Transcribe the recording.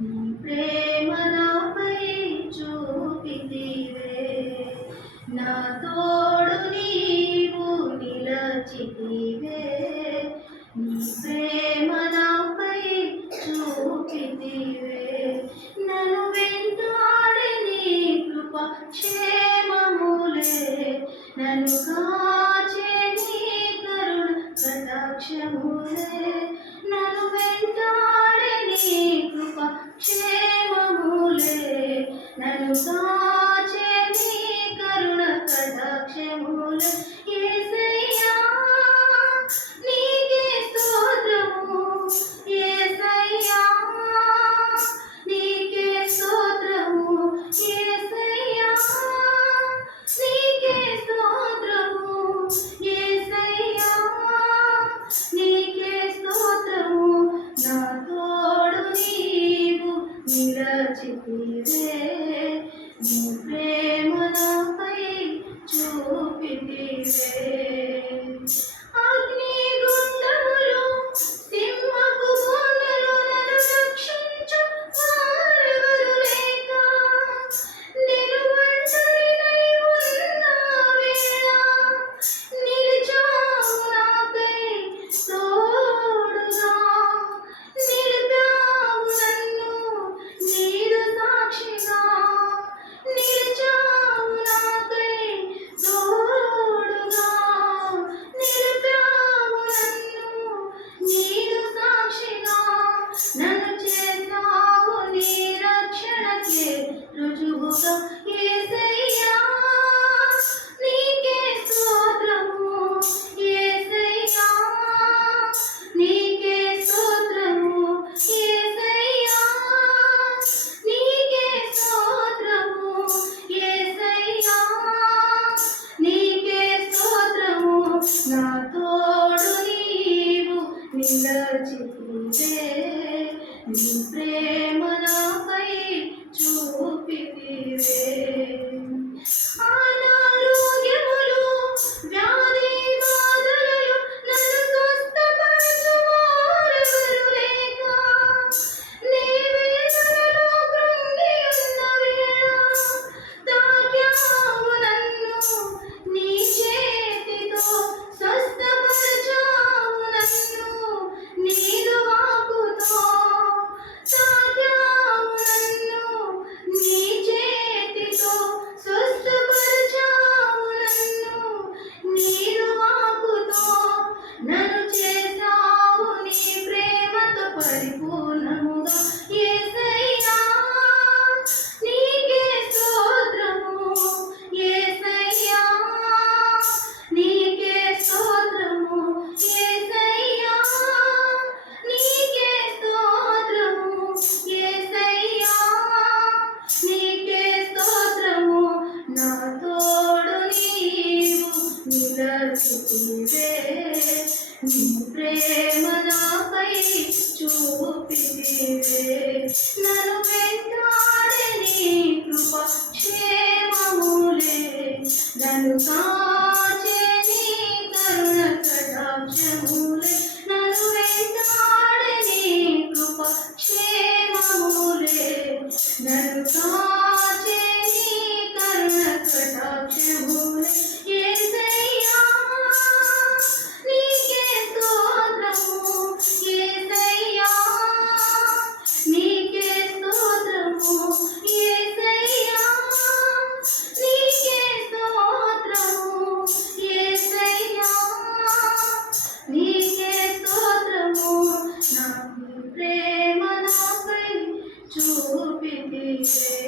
నీ ప్రేమ నాపై చూపితివే. నా తోడు నీవు నిలచితివే. నీ ప్రేమ నాపై చూపితివే. నన్ను వెంటాడే నీ కృప క్షేమములే. నన్ను కాచే నీ కరుణ కటాక్షములే. నన్ను వెంటాడే నీ కృప క్షేమములే. నన్ను కాచే నీ కరుణ కటాక్షములే. యేసయ్యా నీకే స్తోత్రము. యేసయ్యా నీకే స్తోత్రము. యేసయ్యా నీకే స్తోత్రము. యేసయ్యా నీకే స్తోత్రము. నా తోడు నీవు నిలచితివే. నీ ప్రేమ నాపై చూపితివే. అగ్నిగుండములు సింహపు బోనులు నన్ను రక్షించు వారెవరు లేక, నేను ఒంటరినై ఉన్న వేళ నిలిచావు నాకై తోడుగా. నిలిపావు నన్ను నీదు సాక్షిగా. నిలిచావు నాకై తోడుగా. నిలిపావు నన్ను నీదు సాక్షిగా. నన్ను చేసావు నీ రక్షణకే రుజువుగా. యేసయ్యా నీకే స్తోత్రము. యేసయ్యా నీకే స్తోత్రము. యేసయ్యా నీకే స్తోత్రము. యేసయ్యా నీకే స్తోత్రము. నా తోడు నీవు నిలచితివే. నీ ప్రేమ నాపై చూపితివే. అనారోగ్యములు వ్యాధి బాధలలో నన్ను స్వస్థపరచు వారెవరు లేక, నీ వేదనలో కృంగి ఉన్న వేళ తాకావు నన్ను నీ చేతితో. స్వస్థపరచావు నన్ను నీదు వాక్కుతో. తాకావు నన్ను నీ చేతితో. స్వస్థపరచావు నన్ను నీదు వాక్కుతో. నన్ను చేసావు నీ ప్రేమతో పరిపూర్ణముగా. యేసయ్యా నీకే స్తోత్రము. యేసయ్యా నీకే స్తోత్రము. యేసయ్యా నీకే స్తోత్రము. యేసయ్యా నీకే స్తోత్రము. నా తోడు నీవు నిలచితివే. నీ ప్రేమ నాపై చూపితివే. నన్ను వెంటాడే నీ కృప క్షేమములే. నన్ను కాచే నీ కరుణ కటాక్షములే. నన్ను వెంటాడే నీ కృప క్షేమములే. నన్ను కాచే నీ కరుణ కటాక్షములే. యేసయ్యా నీకే స్తోత్రము. యేసయ్యా నీకే స్తోత్రము. యేసయ్యా నీకే స్తోత్రము. యేసయ్యా నీకే స్తోత్రము. నా ప్రేమ నాపై చూపితివే.